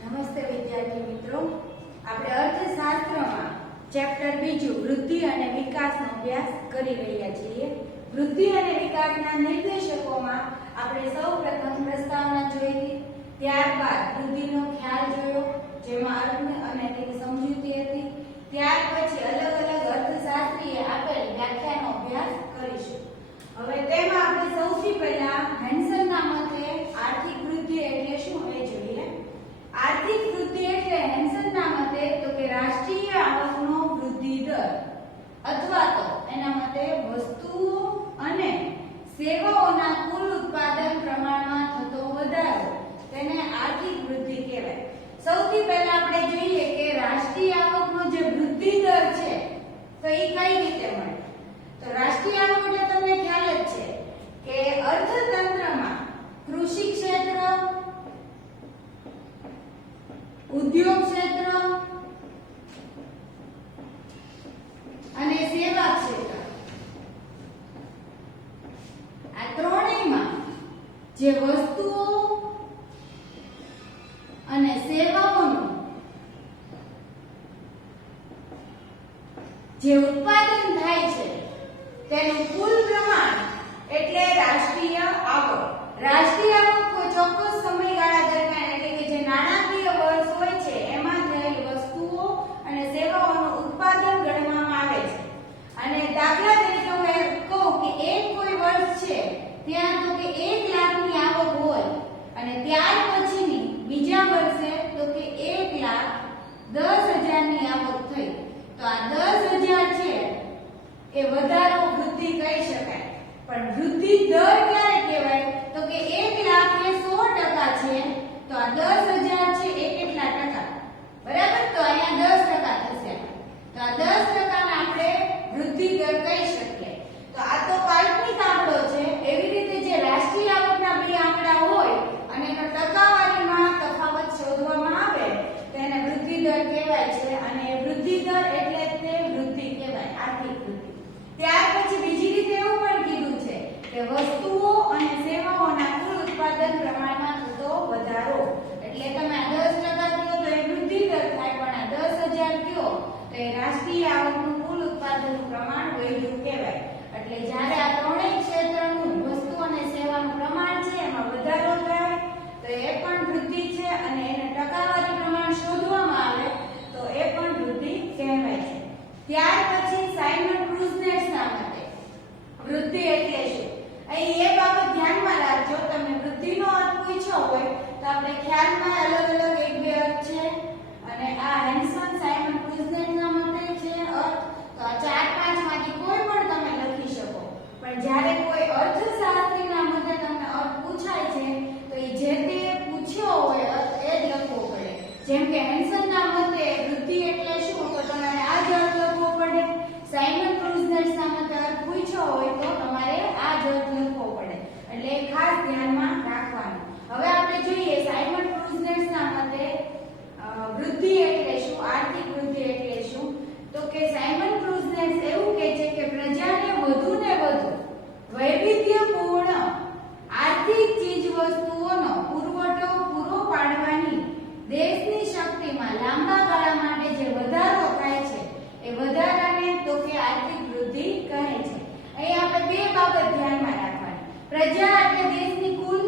નમસ્તે વિદ્યાર્થી મિત્રો, આપણે અર્થશાસ્ત્રમાં ચેપ્ટર 2 વૃદ્ધિ અને વિકાસનો અભ્યાસ કરી રહ્યા છીએ. વૃદ્ધિ અને વિકાસના નિર્દેશકોમાં આપણે સૌપ્રથમ પ્રસ્તાવના જોઈ, ત્યારબાદ વૃદ્ધિનો ખ્યાલ જોયો, જેમાં અર્થ અને તેની સમજૂતી હતી. ત્યાર પછી અલગ અલગ અર્થશાસ્ત્રીએ આપેલ વ્યાખ્યાનો અભ્યાસ કરીશું. હવે તેમાં આપણે સૌથી પહેલા હેન્સનના મતે આર્થિક વૃદ્ધિ એટલે શું એ જોઈએ. આર્થિક વૃદ્ધિ એટલે હેન્સનના મતે તો કે રાષ્ટ્રીય આવકનો વૃદ્ધિ દર અથવા તો એના મતે વસ્તુઓ અને સેવાઓના કુલ ઉત્પાદન પ્રમાણમાં થતો વધારો તેને આર્થિક વૃદ્ધિ કહેવાય. સૌથી પહેલા આપણે જોઈએ કે રાષ્ટ્રીય આવકનો જે વૃદ્ધિ દર છે તો એ કઈ રીતે મળે. તો રાષ્ટ્રીય આવક એટલે તમને ખ્યાલ જ છે કે અર્થતંત્રમાં કૃષિ ક્ષેત્ર, ઉદ્યોગ ક્ષેત્ર અને સેવા ક્ષેત્ર, આ ત્રણેયમાં જે વસ્તુઓ અને સેવાઓનું જે ઉત્પાદન થાય છે તેનું કુલ પ્રમાણ એટલે રાષ્ટ્રીય આવક. રાષ્ટ્રીય આવક કોઈ ચોક્કસ સમયગાળા દરમિયાન એટલે કે જે નાણાકીય વર્ષ હોય છે એમાં થયેલ વસ્તુઓ અને સેવાઓનું ઉત્પાદન ગણવામાં આવે છે. અને દાખલા તરીકે હું કહું કે એક કોઈ વર્ષ છે ત્યાં તો કે 1 લાખની આવક હોય અને ત્યાર પછીની બીજા વર્ષે તો કે 1,10,000ની આવક થઈ, તો આ 10,000 છે એ વધારો વૃદ્ધિ કહી શકાય. પણ વૃદ્ધિ દર ક્યારે કહેવાય તો કે 1 લાખ એ 100% છે, તો આ 10,000 છે એ કેટલા ટકા, બરાબર? તો અહીંયા 10% થશે. તો આ 10% ને આપણે વૃદ્ધિ દર કહી શકીએ. તો આ તો કાલ્પનિક આંકડો છે. એવી રીતે જે રાષ્ટ્રીય આવકના બે આંકડા હોય અને એનો ટકાવારીમાં તફાવત શોધવામાં આવે તો એને વૃદ્ધિ દર કહેવાય છે. અને વૃદ્ધિ દર એટલે તે વૃદ્ધિ કહેવાય, આર્થિક વૃદ્ધિ. ત્યાર પછી બીજી રીતે એવું પણ કીધું છે કે વસ્તુઓ અને સેવાઓના કુલ ઉત્પાદન પ્રમાણમાં થતો વધારો. એટલે તમે આ 10% કહો તો એ વૃદ્ધિ દર થાય, પણ આ 10,000 કહો તો એ રાષ્ટ્રીય આવકનું કુલ ઉત્પાદનનું પ્રમાણ વધ્યું કહેવાય. એટલે જ્યારે આ ત્રણેય ક્ષેત્રનું વસ્તુ અને સેવાનું પ્રમાણ છે એમાં વધારો થાય તો એ પણ વૃદ્ધિ છે, અને એને ટકાવારી પ્રમાણ શોધવામાં આવે તો એ પણ વૃદ્ધિ કહેવાય છે. ત્યાર પછી સાયમન ક્રુઝનેટ્સના મતે વૃદ્ધિ એટલે શું. અહીં એ બાબત ધ્યાનમાં રાખજો, તમને વૃદ્ધિનો અર્થ પૂછ્યો હોય તો આપણે ખ્યાલમાં અલગ અલગ એક બે અર્થ છે, અને આ હેન્સન સાયમન ક્રુઝનેટ્સના મતે છે અર્થ. તો આ 4-5 માંથી કોઈ પણ તમે લખી શકો, પણ જ્યારે કોઈ અર્થશાસ્ત્રીના મતે તમને અર્થ પૂછાય છે તો એ જે તે પૂછ્યો હોય અર્થ એ જ લખવો પડે. જેમ કે હેન્સનના મતે વૃદ્ધિ એટલે શું તો તમારે આ જ અર્થ લખવો પડે. સાયમન ક્રુઝનેટ્સના મતે અર્થ પૂછ્યો હોય તો તમારે આ જ અર્થ લખવો પડે. એટલે ખાસ ધ્યાનમાં રાખવાનું. હવે આપણે જોઈએ સાયમન ક્રુઝનેટ્સના મતે વૃદ્ધિ એટલે શું, આર્થિક વૃદ્ધિ એટલે શું. તો કે સાયમન ક્રુઝનેટ્સ એવું કહે છે કે પ્રજાને વધુ ને વધુ વૈવિધ્યપૂર્ણ આર્થિક ચીજવસ્તુઓનો પુરવઠો પૂરો પાડવાની દેશની શક્તિમાં લાંબા ગાળા માટે જે વધારો થાય છે એ વધારાને તો કે આર્થિક વૃદ્ધિ કહે છે. અહીં આપણે બે બાબત ધ્યાનમાં રાખવાની. પ્રજા એટલે દેશની કુલ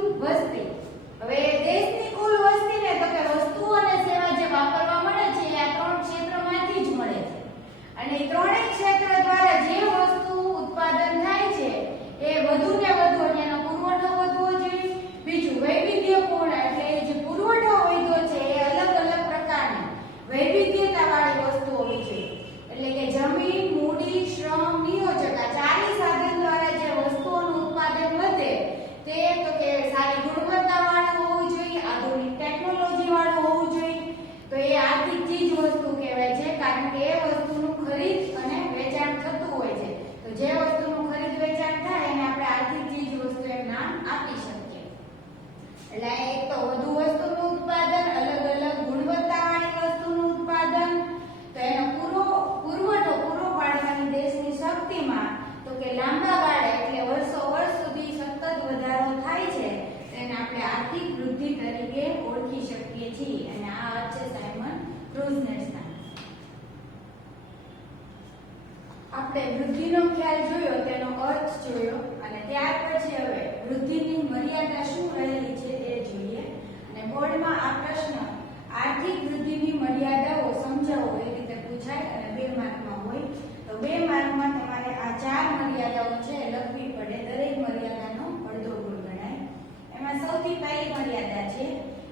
વૃદ્ધિનો ખ્યાલ જોયો, તેનો અર્થ જોયો, અને ત્યાર પછી હવે વૃદ્ધિની મર્યાદા શું રહેલી છે એ જોઈએ. અને બોર્ડમાં આ પ્રશ્ન આર્થિક વૃદ્ધિની મર્યાદાઓ સમજાવો એ રીતે પૂછાય અને 2 માર્કમાં હોય. તો 2 માર્કમાં તમારે આ 4 મર્યાદાઓ છે લખવી પડે. દરેક મર્યાદાનો અડધો ગુણ ગણાય. એમાં સૌથી પહેલી મર્યાદા છે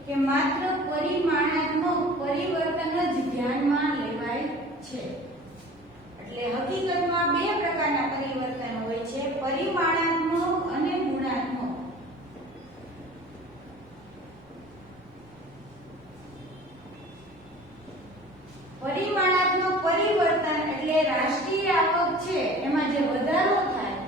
કે માત્ર પરિમાણાત્મક પરિવર્તન જ ધ્યાનમાં લેવાય છે. એટલે હકીકતમાં 2 પ્રકારના પરિવર્તન હોય છે, પરિમાણાત્મક અને ગુણાત્મક. પરિમાણાત્મક પરિવર્તન એટલે રાષ્ટ્રીય આવક છે એમાં જે વધારો થાય,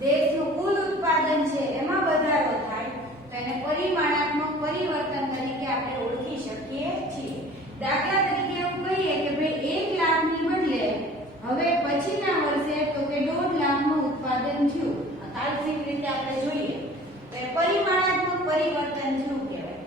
દેશનું કુલ ઉત્પાદન છે એમાં વધારો થાય, તો એને પરિમાણાત્મક પરિવર્તન તરીકે આપણે ઓળખી શકીએ છીએ. દાખલા તરીકે એવું કહીએ કે ભાઈ 1 લાખની બદલે હવે પછીના વર્ષે તો કે 1.5 લાખનું ઉત્પાદન થયું. કાલ્પનિક રીતે આપણે જોઈએ તો એ પરિમાણાત્મક પરિવર્તન થયું કહેવાય.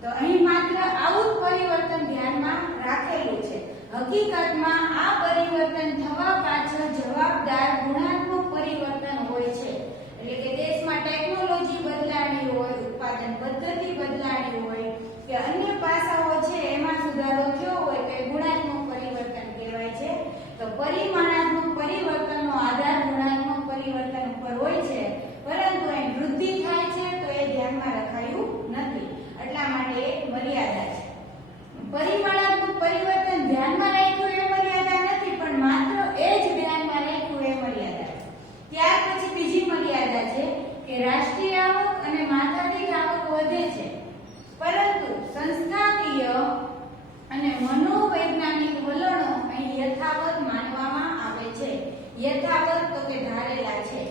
તો અહીં માત્ર આવું જ પરિવર્તન ધ્યાનમાં રાખેલું છે. હકીકતમાં આ પરિવર્તન થવા પાછળ જવાબદાર ગુણાત્મક પરિવર્તન હોય છે. એટલે કે દેશમાં ટેકનોલોજી બદલાણી હોય, ઉત્પાદન પદ્ધતિ બદલાણી હોય કે અન્ય પાસાઓ છે એમાં સુધારો થયો હોય તો એ ગુણાત્મક પરિવર્તન કહેવાય છે. તો પરિમાણાત્મક પરિવર્તનનો આધાર ગુણાત્મક પરિવર્તન ઉપર હોય છે, પરંતુ અહીં વૃદ્ધિ થાય છે તો એ ધ્યાનમાં રખાયું નથી. એટલા માટે એક મર્યાદા છે. પરિમાણાત્મક પરિવર્તન ધ્યાનમાં રાખ્યું એ મર્યાદા નથી, પણ માત્ર એ જ ધ્યાનમાં રાખ્યું એ મર્યાદા. ત્યાર પછી બીજી મર્યાદા છે કે રાષ્ટ્રીય આવક અને માથાદીઠ આવક વધે છે, પરંતુ સંસ્થાકીય અને મનોવૈજ્ઞાનિક વલણો અહીં યથાવત માનવામાં આવે છે. યથાવત તો કે ધારેલા છે.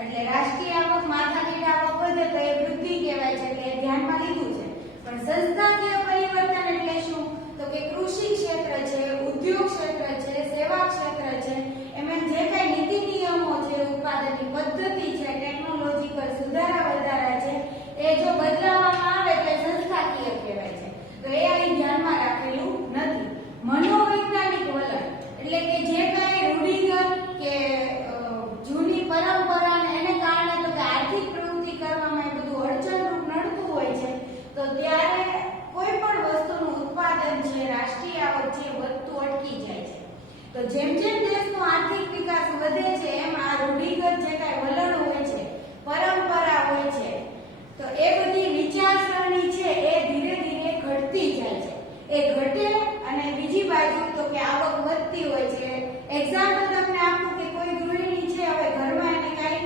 એટલે રાષ્ટ્રીય આવક માથાદીઠ આવક વધે તો એ વૃદ્ધિ કહેવાય છે, એટલે ધ્યાનમાં લીધું છે. પણ સંસ્થાકીય પરિવર્તન એટલે શું? તો કે કૃષિ ક્ષેત્ર છે, ઉદ્યોગ ક્ષેત્ર છે, સેવા ક્ષેત્ર છે, એમાં જે કઈ નીતિ નિયમો છે, ઉત્પાદનની પદ્ધતિ છે, ટેકનોલોજીકલ સુધારા વધારા છે, એ જો બદલાવવામાં આવે તો સંસ્થાકીય કહેવાય છે. તો એ અહીં ધ્યાનમાં રાખેલું નથી. મનોવૈજ્ઞાનિક વલણ એટલે કે જે કઈ રૂઢિગત કે જૂની પરંપરાને એને કારણે તો કે આર્થિક પ્રવૃત્તિ કરવામાં એ બધું અડચણરૂપ નડતું હોય છે, તો ત્યારે કોઈ પણ વસ્તુનું ઉત્પાદન છે, રાષ્ટ્રીય આવક છે, વધતું અટકી જાય છે. તો જેમ જેમ દેશનો આર્થિક વિકાસ વધે છે એમ આ રૂઢિગત જે કઈ વલણ હોય છે, પરંપરા હોય છે, તો એ બધી વિચારસરણી છે એ ધીરે ધીરે ઘટતી જાય છે. એ ઘટે અને બીજી બાજુ તો કે આવક વધતી હોય છે. એક્ઝામ્પલ તમને આપું કે કોઈ ગૃહિણી છે, હવે ઘરમાં એને કઈ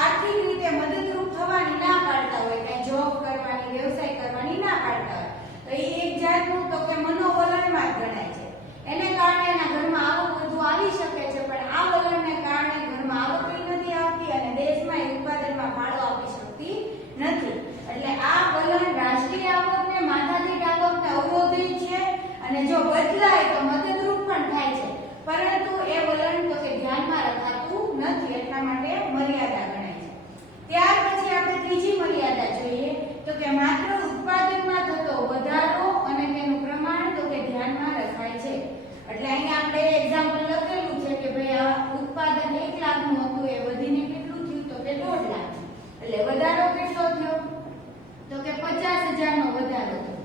આર્થિક રીતે મદદરૂપ થવાની ના પાડતા હોય, કઈ જોબ કરવાની, વ્યવસાય કરવાની ના પાડતા હોય, તો એ એક જાતનું તો કે મનોવલણમાં જ ગણાય છે. એને કારણે એના ઘરમાં આવક વધુ આવી શકે છે, પણ આ વલણને કારણે ઘરમાં આવક નથી આવતી અને દેશમાં ઉત્પાદનમાં ફાળો આપી શકતી નથી. એટલે આ વલણ રાષ્ટ્રીય આવકને માથાદીઠ આવકને અવરોધે છે અને જો બદલાય તો મદદરૂપ પણ થાય છે, પરંતુ એ વલણ તો કે ધ્યાનમાં રખાતું નથી. એટલા માટે મર્યાદા ગણાય છે. ત્યાર પછી આપણે ત્રીજી મર્યાદા જોઈએ તો કે માત્ર ઉત્પાદનમાં થતો વધારો અને તેનું પ્રમાણ તો કે ધ્યાનમાં રખાય છે. એટલે અહીંયા આપણે એક્ઝામ્પલ લખેલું છે કે ભાઈ આ ઉત્પાદન 1 લાખનું હતું, એ વધીને કેટલું થયું તો કે 1.5 લાખ. એટલે વધારો કેટલો થયો તો કે 50,000 નો વધારો થયો.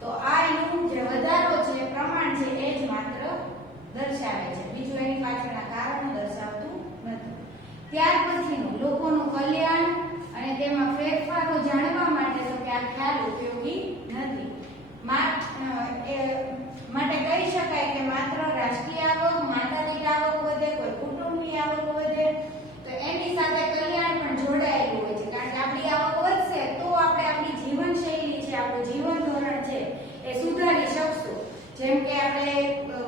તો આ એનું જે વધારો છે, પ્રમાણ છે, એ જ માત્ર દર્શાવે છે, બીજું એની પાછળના કારણો દર્શાવતું નથી. ત્યાર પછીનું લોકોનું કલ્યાણ અને તેમાં ફેરફારો જાણવા માટે તો કે આ ખ્યાલ ઉપયોગી નથી. માટે કહી શકાય કે માત્ર રાષ્ટ્રીય આવક, માથાદીઠ આવક વધે, કોઈ કુટુંબની આવક વધે તો એની સાથે કલ્યાણ પણ જોડાયેલું હોય છે. કારણ કે આપણી આવક વધશે તો આપણે આપણી જીવનશૈલી છે, આપણું જીવન ધોરણ છે એ સુધારી શકશું. જેમ કે આપણે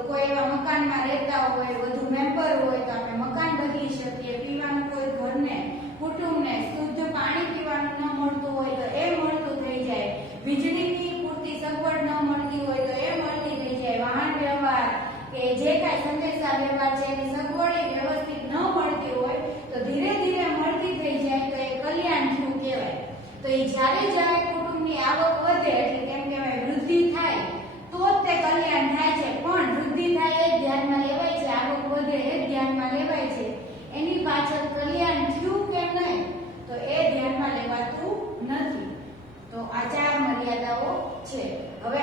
કોઈ એવા મકાનમાં રહેતા હોય, વધુ મેમ્બર હોય તો આપણે મકાન બદલી શકીએ. પીવાનું કોઈ ઘરને, કુટુંબને શુદ્ધ પાણી પીવાનું ન મળતું હોય તો એ મળતું થઈ જાય. વીજળીની પૂરતી સગવડ ન મળતી હોય તો એ મળતી થઈ જાય. વાહન વ્યવહાર કે જે કાંઈ સંદેશા વ્યવહાર છે એની સગવડ વ્યવસ્થિત ન મળતી હોય તો ધીરે ધીરે મળતી થઈ જાય તો એ કલ્યાણ થયું કહેવાય. તો એ જ્યારે કુટુંબની આવક વધે એટલે કેમ કહેવાય વૃદ્ધિ થાય તો જ તે કલ્યાણ થાય છે. પણ વૃદ્ધિ થાય એ ધ્યાનમાં લેવાય છે, આવક વધે એ ધ્યાનમાં લેવાય છે. મર્યાદાઓ છે. હવે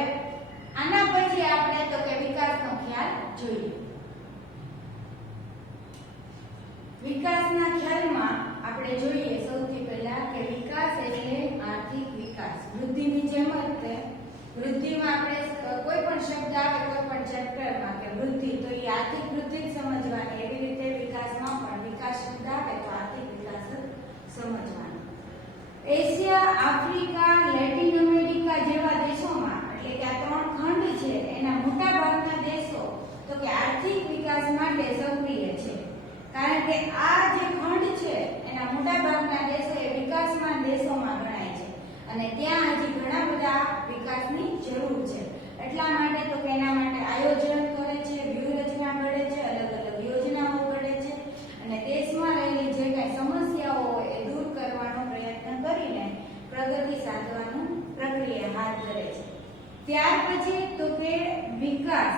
આના પછી આપણે તો કે વિકાસનો ખ્યાલ જોઈએ. વિકાસના ખ્યાલમાં આપણે જોઈએ સૌથી પહેલા કે વિકાસ એટલે આર્થિક વિકાસ. વૃદ્ધિની જેમ જ તે વૃદ્ધિમાં આપણે કોઈ પણ શબ્દ આવે કોઈ પણ ચેપ્ટરમાં કે વૃદ્ધિ તો એ આર્થિક વૃદ્ધિ જ સમજવાની. એવી રીતે વિકાસમાં પણ વિકાસ શબ્દ આવે તો આર્થિક વિકાસ જ સમજવાનો. એશિયા, આફ્રિકા, લેટિન અમેરિકા જેવા દેશોમાં એટલે કે આ ત્રણ ખંડ છે એના મોટા ભાગના દેશો તો કે આર્થિક વિકાસ માટે સક્રિય છે. કારણ કે આ જે ખંડ છે એના મોટા ભાગના દેશો એ વિકાસમાન દેશોમાં ગણાય છે અને ત્યાં હજી ઘણા બધા વિકાસની જરૂર છે. એટલા માટે તો કે એના માટે આયોજન કરે છે, વ્યૂહરચના ઘડે છે, અલગ અલગ યોજનાઓ ઘડે છે અને દેશમાં રહેલી જે કઈ સમસ્યાઓ હોય એ દૂર કરવાનો પ્રયત્ન કરીને પ્રગતિ સાધવાનું પ્રક્રિયા હાથ ધરે છે. ત્યાર પછી તો કે વિકાસ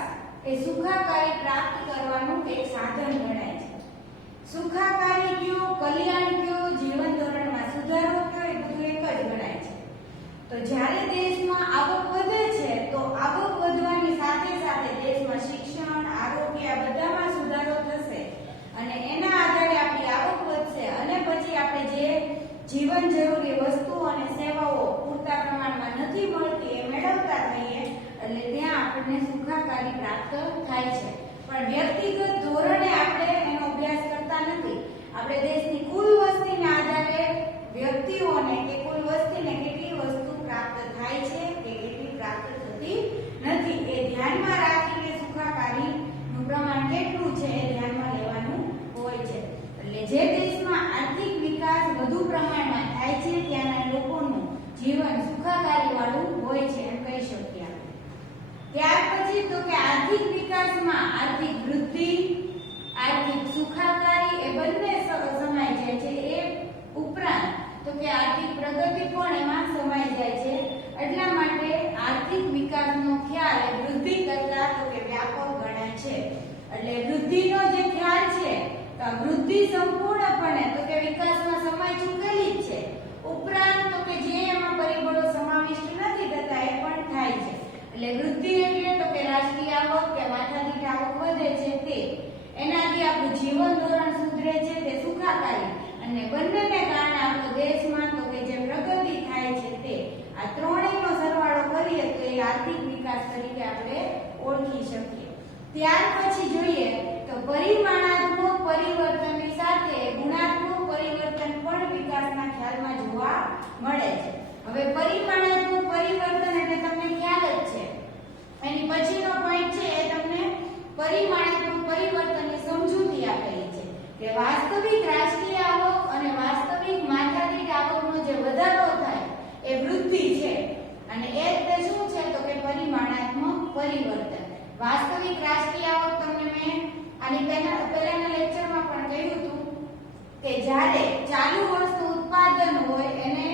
એ સુખાકારી પ્રાપ્ત કરવાનું એક સાધન ગણાય છે. સુખાકારી કયો, કલ્યાણ કયો, જીવન ધોરણમાં સુધારો કયો એ બધું એક જ ગણાય છે. તો જ્યારે દેશમાં આવક વધે છે તો આવક વધવાની સાથે સાથે દેશમાં શિક્ષણ, આરોગ્ય આ બધામાં સુધારો થશે અને એના આધારે આપણી આવક વધશે અને પછી આપણે જે જીવન જરૂરી વસ્તુઓ અને સેવાઓ પૂરતા પ્રમાણમાં નથી મળતી એ મેળવતા થઈએ એટલે ત્યાં આપણને સુખાકારી પ્રાપ્ત થાય છે. પણ વ્યક્તિગત ધોરણે આપણે એનો અભ્યાસ કરતા નથી. આપણે દેશની કુલ વસ્તીના આધારે વ્યક્તિઓને કે કુલ વસ્તીને કેટલી વસ્તુ પ્રાપ્ત થાય છે કે કેટલી પ્રાપ્ત થતી નથી એ ધ્યાનમાં રાખીને સુખાકારીનું પ્રમાણ કેટલું છે એ ધ્યાનમાં લેવાનું હોય છે. એટલે જે દેશમાં આર્થિક વિકાસ વધુ પ્રમાણમાં થાય છે ત્યાંના લોકોનું જીવન સુખાકારી વાળું હોય છે એમ કહી શકીએ. ત્યાર પછી તો કે આર્થિક વિકાસમાં આર્થિક વૃદ્ધિ, આર્થિક સુખાકારી એ બંને સમાઈ જાય છે. એ ઉપરાંત તો કે આર્થિક પ્રગતિ પણ એમાં સમાઈ જાય છે. એટલા માટે આર્થિક વિકાસનો ખ્યાલ એ વૃદ્ધિ કરતા તો કે વ્યાપક ગણાય છે. એટલે વૃદ્ધિનો જે ખ્યાલ છે તો વૃદ્ધિ સંપૂર્ણપણે તો કે વિકાસમાં સમાઈ ચૂકેલી જ છે. ઉપરાંત તો કે જે એમાં પરિબળો સમાવિષ્ટ નથી થતા એ પણ થાય છે. એટલે વૃદ્ધિ એટલે તો કે રાષ્ટ્રીય આવક કે માથાદીઠ આવક વધે છે તે એનાથી આપણું જીવન ધોરણ સુધરે છે તે સુખાકારી અને બંનેને કારણે આપણો દેશમાં તો કે જે પ્રગતિ થાય છે તે આ ત્રણેયનો સરવાળો કરીએ તો એ આર્થિક વિકાસ તરીકે આપણે ઓળખી શકીએ. ત્યાર પછી જોઈએ તો પરિમાણાત્મક પરિવર્તનની સાથે ગુણાત્મક પરિવર્તન પણ વિકાસના ખ્યાલમાં જોવા મળે છે. હવે પરિમાણાત્મક પરિવર્તન એટલે તમને ખ્યાલ જ છે. એની પછીનો પોઈન્ટ છે એ તમને પરિમાણાત્મક પરિવર્તનની સમજૂતી આપેલી છે કે વાસ્તવિક રાષ્ટ્રીય આવક અને વાસ્તવિક માથાદીઠ આવકનો જે વધારો થાય એ વૃદ્ધિ છે અને એ તે શું છે તો કે પરિમાણાત્મક પરિવર્તન. વાસ્તવિક રાષ્ટ્રીય આવક તમને મેં આની પહેલાના લેક્ચરમાં પણ કહ્યું હતું કે જ્યારે ચાલુ વર્ષનું ઉત્પાદન હોય એને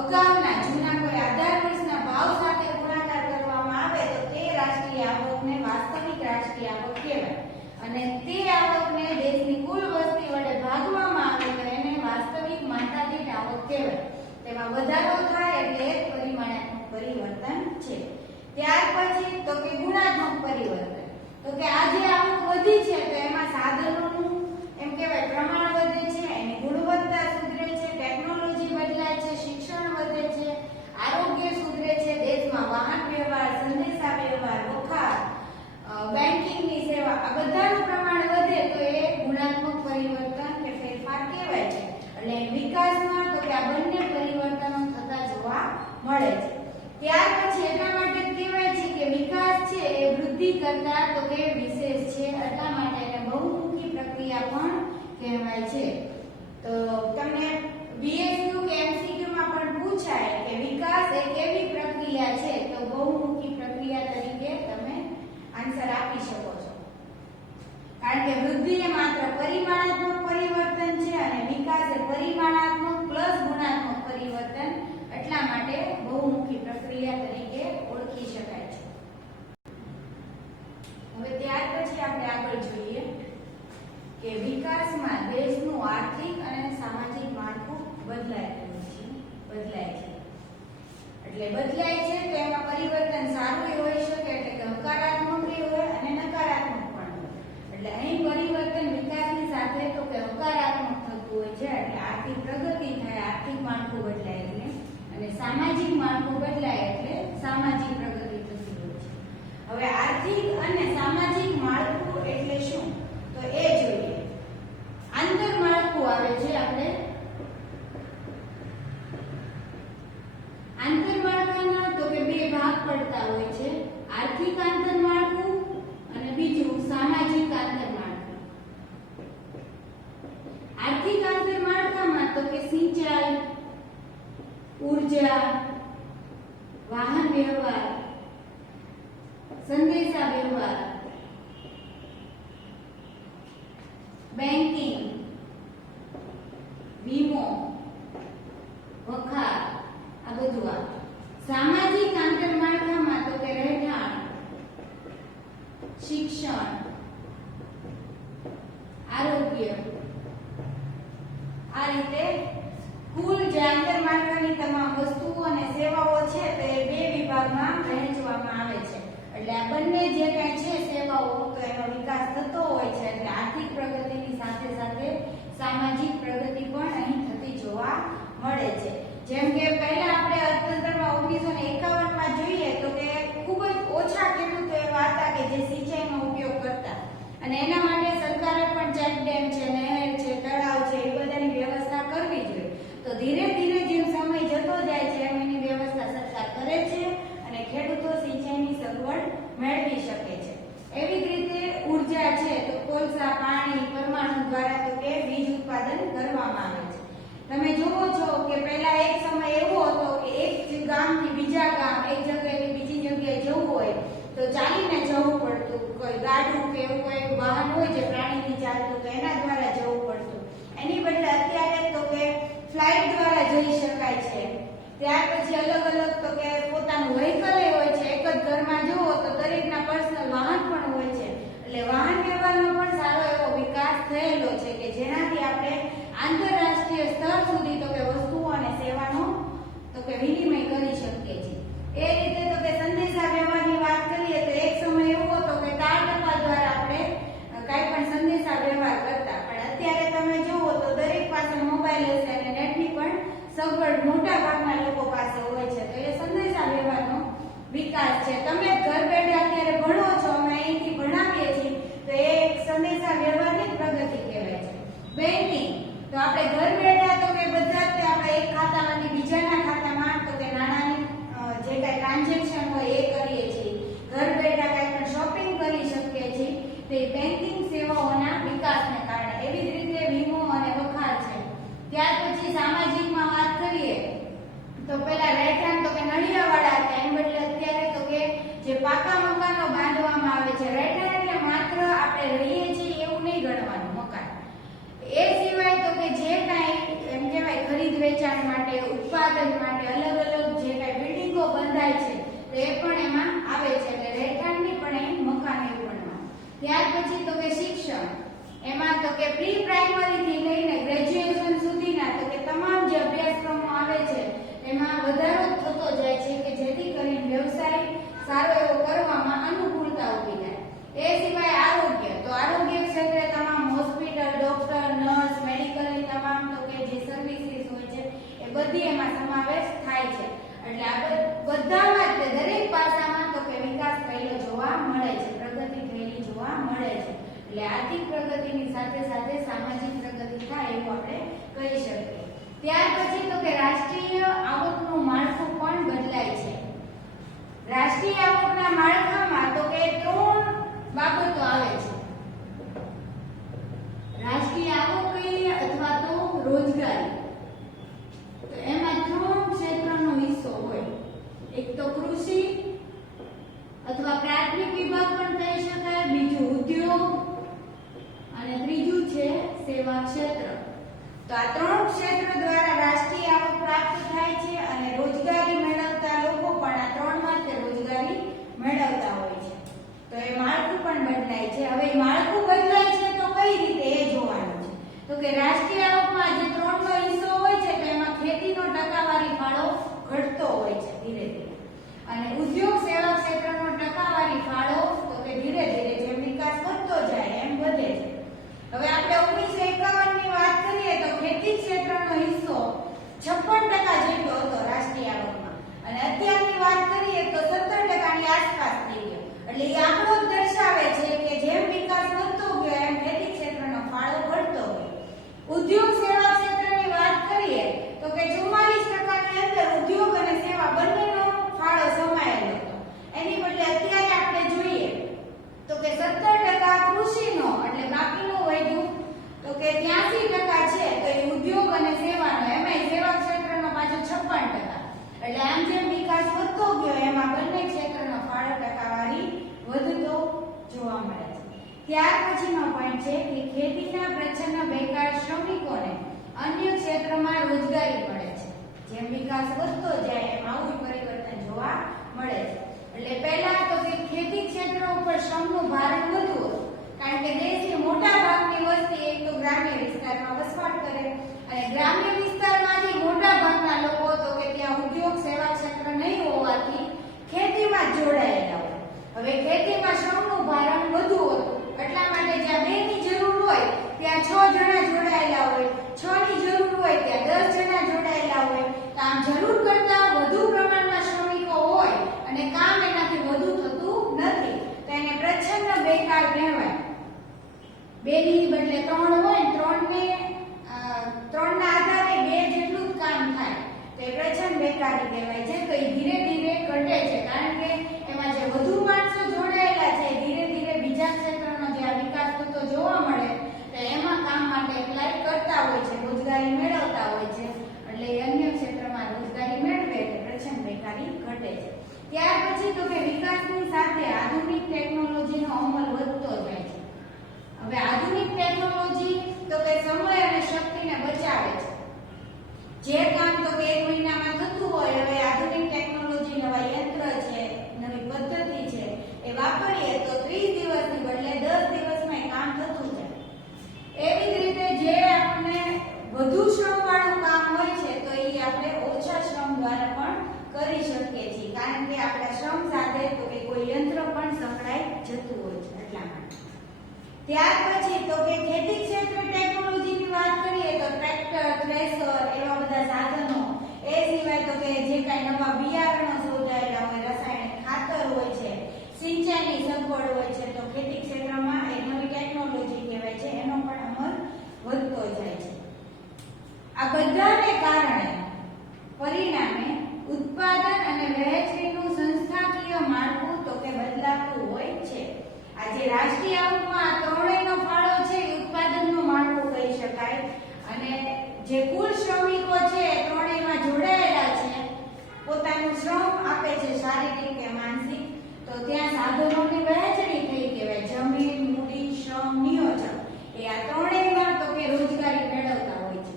અગાઉના જૂના કોઈ આધાર વર્ષના ભાવ સાથે ગુણાકાર કરવામાં આવે તો તે રાષ્ટ્રીય આવકને વાસ્તવિક રાષ્ટ્રીય આવક કહેવાય અને તે આવકને દેશની કુલ વસ્તી વડે ભાગવામાં આવે તો એને વાસ્તવિક માથાદીઠ આવક કહેવાય. તેમાં વધારો થાય એટલે એક પરિમાણાત્મક પરિવર્તન છે. ત્યાર પછી તો કે ગુણાત્મક પરિવર્તન તો કે આ જે આવક વધી છે તો એમાં સાધનોનું એમ કહેવાય પ્રમાણ વધે છે, એની ગુણવત્તા સુધરે છે, ટેકનોલોજી બદલાય છે, શિક્ષણ વધે છે, આરોગ્ય સુધરે છે, દેશમાં વાહન વ્યવહાર, સંદેશા વ્યવહાર, વખાર, બેન્કિંગની સેવા આ બધાનું પ્રમાણ વધે તો એ ગુણાત્મક પરિવર્તન કે ફેરફાર કહેવાય છે. એટલે વિકાસમાં તો કે આ બંને પરિવર્તનો થતા જોવા મળે છે. ત્યાર પછી એટલા માટે કહેવાય છે કે વિકાસ છે એ વૃદ્ધિ કરતા તો કે વિશેષ છે. એટલા માટે એને બહુમુખી પ્રક્રિયા પણ કહેવાય છે. તો તમને બીએસક્યુ કે એમસીક્યુ માં પણ પૂછાય કે વિકાસ એ કેવી પ્રક્રિયા છે તો બહુમુખી પ્રક્રિયા તરીકે તમે આન્સર આપી શકો છો. કારણ કે વૃદ્ધિ એ માત્ર પરિમાણાત્મક પરિવર્તન છે અને વિકાસ એ પરિમાણાત્મક પ્લસ ગુણાત્મક પરિવર્તન. એટલા માટે બહુમુખી પ્રક્રિયા તરીકે ઓળખી શકાય છે. હવે ત્યાર પછી આપણે આગળ જોઈએ કે વિકાસમાં દેશનું આર્થિક અને સામાજિક માળખું બદલાય છે. એટલે બદલાય છે તો એમાં પરિવર્તન સારું હોઈ શકે, એટલે કે હકારાત્મક હોય અને નકારાત્મક પણ હોય. એટલે અહીં પરિવર્તન વિકાસની સાથે તો કે હકારાત્મક થતું હોય છે, એટલે આર્થિક પ્રગતિ થાય, આર્થિક માળખું બદલાય એટલે, અને સામાજિક માળખું બદલાય એટલે સામાજિક પ્રગતિ થતી હોય છે. હવે આર્થિક અને સામાજિક માળખું એટલે શું તો એ જોઈએ. આંતરમાળખું આવે છે, આપણે આંતરમાળખાના તો કે બે ભાગ પડતા હોય છે, આર્થિક આંતરમાળખું અને બીજું સામાજિક આંતરમાળખું. આર્થિક આંતરમાળખામાં તો કે સિંચાઈ, ઉર્જા, વાહન વ્યવહાર, સંદેશા વ્યવહાર, બેન્કિંગ, વીમો, વખાર, આ બધું આવે. સામાજિક આંતરમાળખામાં તો કે રહેઠાણ, શિક્ષણ, આરોગ્ય, આ રીતે કુલ જે આંતરમાળખાની તમામ વસ્તુઓ અને સેવાઓ છે તે બે વિભાગમાં વહેંચવામાં આવે છે. એટલે આ બંને જે કંઈ છે સેવાઓ તો એનો વિકાસ થતો હોય છે, એટલે આર્થિક પ્રગતિની સાથે સાથે સામાજિક પ્રગતિ પણ અહીં થતી જોવા મળે છે. જેમ કે પહેલા આપણે અર્થતંત્રમાં 1951 માં જોઈએ તો કે ખૂબ જ ઓછા ખેડૂતો એવા હતા કે જે સિંચાઈનો ઉપયોગ કરતા, અને એના માટે સરકારે પણ ચેક ડેમ છે, નહેર છે, તળાવ છે એ બધાની વ્યવસ્થા કરવી જોઈએ. તો ધીરે ધીરે જેમ સમય જતો જાય છે એમ એની વ્યવસ્થા સરકાર કરે છે અને ખેડૂતો સિંચાઈની સગવડ મેળવી શકે છે. એવી જ રીતે ઉર્જા છે તો કોલસા, પાણી, પરમાણુ દ્વારા તો કે વીજ ઉત્પાદન કરવામાં આવે છે. તમે જુઓ છો કે પહેલા એક સમય એવો હતો કે એક ગામથી બીજા ગામ, એક જગ્યાએથી બીજી જગ્યાએ જવું હોય તો ચાલીને જવું પડતું, કોઈ ગાડું કે એવું કોઈ વાહન હોય જે પ્રાણીથી ચાલતું તો એના દ્વારા જવું પડતું. એની બદલે અત્યારે તો કે ફ્લાઇટ દ્વારા જઈ શકાય છે. ત્યાર પછી અલગ અલગ તો કે પોતાનું વ્હીકલ હોય છે, એક જ ઘરમાં જુઓ તો દરેકના પર્સનલ વાહન પણ હોય છે. એટલે વાહન વ્યવહારનો પણ સારો એવો વિકાસ થયેલો છે કે જેનાથી આપણે આંતરરાષ્ટ્રીય સ્તર સુધી તો કે વસ્તુઓ અને સેવાનો તો કે વિનિમય કરી શકીએ છીએ. એ રીતે તો કે સંદેશા વ્યવહારની વાત કરીએ તો એક સમય એવો હતો કે તાર ટપાલ દ્વારા આપણે કાંઈ પણ સંદેશા વ્યવહાર કરતા, પણ અત્યારે તમે જુઓ તો દરેક પાસે મોબાઈલ હશે અને નેટની પણ સગવડ મોટા ભાગના લોકો પાસે હોય છે. તો એ સંદેશા વ્યવહારનો વિકાસ છે. તમે ઘર બેઠા અત્યારે ભણો છો, અમે અહીંથી ભણાવીએ છીએ તો એ એક સંદેશા વ્યવહારની પ્રગતિ કહેવાય છે. બેન્કિંગ તો આપણે ઘર બેઠા તો કે બધા જ આપણે એક ખાતામાંથી બીજાના ખાતામાં તો કે નાણાંની જે કાંઈ ટ્રાન્ઝેક્શન હોય એ કરીએ છીએ. ઘર બેઠા કાંઈ પણ શોપિંગ કરી શકીએ છીએ તો એ બેન્કિંગ સેવાઓના વિકાસને કારણે. એવી જ રીતે વીમો અને વખાર છે. ત્યાર પછી સામાજિકમાં વાત કરીએ તો પેલા રહેઠાણ તો કે નળિયાવાળા હતા, એમ બદલે અત્યારે તો કે જે પાકા મકાનો બાંધવામાં આવે છે. રહેઠાણ એટલે માત્ર આપણે રહીએ છીએ એવું નહીં ગણવાનું મકાન. એ સિવાય તો કે જે કાંઈ એમ કહેવાય ખરીદ વેચાણ માટે, ઉત્પાદન માટે અલગ અલગ જે કાંઈ બિલ્ડિંગો બંધાય છે તો એ પણ એમાં આવે છે. એટલે રહેઠાણની પણ અહીં મકાન એવું ગણવાનું. ત્યાર પછી તો કે શિક્ષણ, એમાં તો કે પ્રી પ્રાઇમરી થી લઈને ગ્રેજ્યુએશન સુધીના તો કે તમામ જે અભ્યાસક્રમો આવે છે એમાં વધારો થતો જાય છે કે જેથી કરીને વ્યવસાય સારો એવો કરવામાં અનુકૂળતા ઊભી થાય. એ સિવાય આરોગ્ય, તો આરોગ્ય ક્ષેત્રે તમામ હોસ્પિટલ, ડોક્ટર, નર્સ, મેડિકલની તમામ તો કે જે સર્વિસીસ હોય છે એ બધી એમાં સમાવેશ થાય છે. એટલે આ બધામાં દરેક પાસામાં તો કે વિકાસ થયેલો જોવા મળે છે, પ્રગતિ થયેલી જોવા મળે છે. એટલે આર્થિક પ્રગતિની સાથે સાથે સામાજિક પ્રગતિ થાય એવું આપણે કહી શકીએ. ત્યાર પછી તો કે રાષ્ટ્રીય આવકનું માળખું પણ બદલાય છે. રાષ્ટ્રીય આવકના માળખામાં તો કે 3 બાબતો આવે છે. રાષ્ટ્રીય આવક કહીએ અથવા તો રોજગારી, તો એમાં 3 ક્ષેત્રનો હિસ્સો હોય. એક તો કૃષિ અથવા પ્રાથમિક વિભાગ પણ કહી શકાય, બીજું ઉદ્યોગ અને ત્રીજું છે સેવા ક્ષેત્ર. તો આ 3 ક્ષેત્ર દ્વારા રાષ્ટ્રીય આવક પ્રાપ્ત થાય છે અને રોજગારી મેળવતા લોકો પણ આ 3 માંથી રોજગારી મેળવતા હોય છે. તો એ માળખું પણ બદલાય છે. હવે માળખું બદલાય છે તો કઈ રીતે એ જોવાનું છે. તો કે રાષ્ટ્રીય આવકમાં જે 3નો હિસ્સો હોય છે તો એમાં ખેતીનો ટકાવારી ફાળો ઘટતો હોય છે ધીરે ધીરે. છે કે ખેતીના પ્રચ્છન્ન બેકાર શ્રમિકોને અન્ય ક્ષેત્રમાં રોજગારી મળે છે. જેમ વિકાસ વધતો જાય એમ આવું પરિવર્તન જોવા મળે છે. એટલે પહેલા તો કે ખેતી ક્ષેત્ર ઉપર શ્રમનું ભારણ વધુ હતું, કારણ કે દેશની મોટા ભાગની વસ્તી એક તો ગ્રામ્ય વિસ્તારમાં વસવાટ કરે અને ગ્રામ્ય વિસ્તારમાંથી મોટા ભાગના લોકો તો કે ત્યાં ઉદ્યોગ સેવા ક્ષેત્ર નહીં હોવાથી ખેતીમાં જોડાયેલા હોય. હવે ખેતીમાં શ્રમનું ભારણ વધુ હતું, એટલા માટે જ્યાં 2 ની જરૂર હોય ત્યાં 6 જણા જોડાયેલા હોય, 6 ની જરૂર હોય ત્યાં 10 જણા જોડાયેલા હોય. તો આમ જરૂર કરતા વધુ પ્રમાણમાં શ્રમિકો હોય અને કામ એનાથી વધુ થતું નથી, તો એને પ્રચ્છન્ન બેકાર કહેવાય. 2 ની બદલે 3 હોય, 3 ના આધારે 2 જેટલું જ કામ થાય તો એ પ્રચ્છન્ન બેકારી કહેવાય છે. તો એ ધીરે ધીરે ઘટે છે, કારણ કે એમાં જે વધુ માણસો જોડાયેલા છે ધીરે ધીરે બીજા ક્ષેત્રનો જે આ વિકાસ થતો જોવા મળે તો એમાં કામ માટે એપ્લાય કરતા હોય છે, રોજગારી મેળવતા હોય છે. એટલે અન્ય ક્ષેત્રમાં રોજગારી મેળવે એટલે પ્રચ્છન્ન બેકારી ઘટે છે. ત્યાર પછી તો કે વિકાસની સાથે આધુનિક ટેકનોલોજીનો અમલ વધતો જાય છે. હવે આધુનિક ટેકનોલોજી તો કે સમય અને શક્તિને બચાવે છે. જે કામ તો કે 1 મહિનામાં થતું હોય, હવે આધુનિક ટેકનોલોજી, નવા યંત્ર છે, નવી પદ્ધતિ છે એ વાપરીએ તો 30 દિવસની બદલે 10 દિવસમાં કામ થતું જાય. એવી જ રીતે જે આપણે વધુ શ્રમવાળું કામ હોય છે તો એ આપણે ઓછા શ્રમ દ્વારા પણ કરી શકીએ છીએ, કારણ કે આપણા શ્રમ સાથે તો કે કોઈ યંત્ર પણ સંકળાઈ જતું હોય છે એટલા માટે. ત્યાર પછી તો કે ખેતી ક્ષેત્રે ટેકનોલોજીની વાત કરીએ તો ટ્રેક્ટર, થ્રેશર એવા બધા સાધનો, એ સિવાય તો કે જે કાંઈ નવા બિયારણો શોધાયેલા હોય, રાસાયણિક ખાતર હોય છે, સિંચાઈની સગવડ હોય છે, તો ખેતી ક્ષેત્રમાં એ નવી ટેકનોલોજી કહેવાય છે, એનો પણ અમલ વધતો જાય છે. આ બધાને કારણે પરિણામે ઉત્પાદન અને વહેંચણીનું સંસ્થાકીય માળખું તો કે બદલાતું હોય છે. આજે રાષ્ટ્રીય આવકમાં ત્રણેયનો ફાળો છે એ ઉત્પાદનનું માળખું કહી શકાય, અને જે કુલ શ્રમિકો છે ત્રણેયમાં જોડાયેલા છે, પોતાનું શ્રમ આપે છે શારીરિક કે માનસિક, તો ત્યાં સાધનોની વહેંચણી થઈ કહેવાય. જમીન, મૂડી, શ્રમ, નિયોજન એ આ ત્રણેયમાં તો કે રોજગારી મેળવતા હોય છે.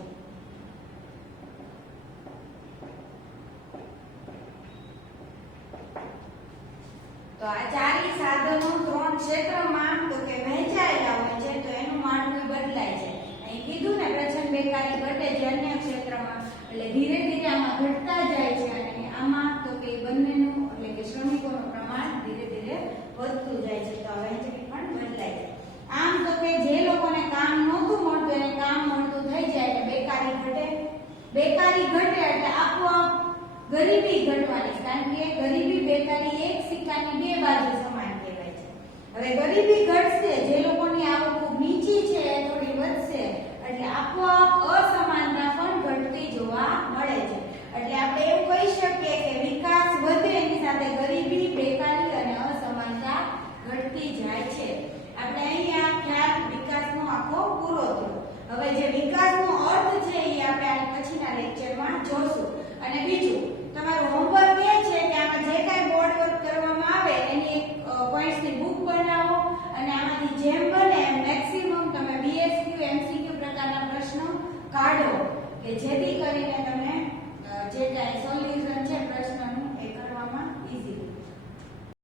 તો આ ચારેય સાધનો 3 ક્ષેત્રમાં તો કે વહેંચાયેલા હોય છે, તો એનું માળખું બદલાય છે. અહીં કીધું ને પ્રચ્છન્ન બેકારી ઘટે છે અન્ય ક્ષેત્રમાં, એટલે ધીરે ધીરે આમાં ઘટતા જાય છે અને આમાં તો કે બંનેનું એટલે કે શ્રમિકોનું પ્રમાણ ધીરે ધીરે વધતું જાય છે, તો વહેંચણી પણ બદલાય છે. આમ તો કે જે લોકોને કામ નહોતું મળતું એને કામ મળતું થઈ જાય એટલે બેકારી ઘટે. બેકારી ઘટે એટલે આપોઆપ ગરીબી ઘટવાની, કારણ કે ગરીબી બેકારી એક સિક્કાની 2 બાજુ સમાન કહેવાય છે. હવે ગરીબી ઘટશે, જે લોકોની આવક ખૂબ નીચી છે એ થોડી વધશે, એટલે આપોઆપ અસમાનતા પણ ઘટતી જોવા મળે છે. એટલે આપણે એવું કહી શકીએ કે વિકાસ વધે એની સાથે ગરીબી, બેકારી અને અસમાનતા ઘટતી જાય છે. આપણે અહીંયા ખ્યાલ વિકાસનો આખો પૂરો થયો. હવે જે વિકાસનો અર્થ છે એ આપણે આ પછીના લેક્ચરમાં જોશું. અને બીજું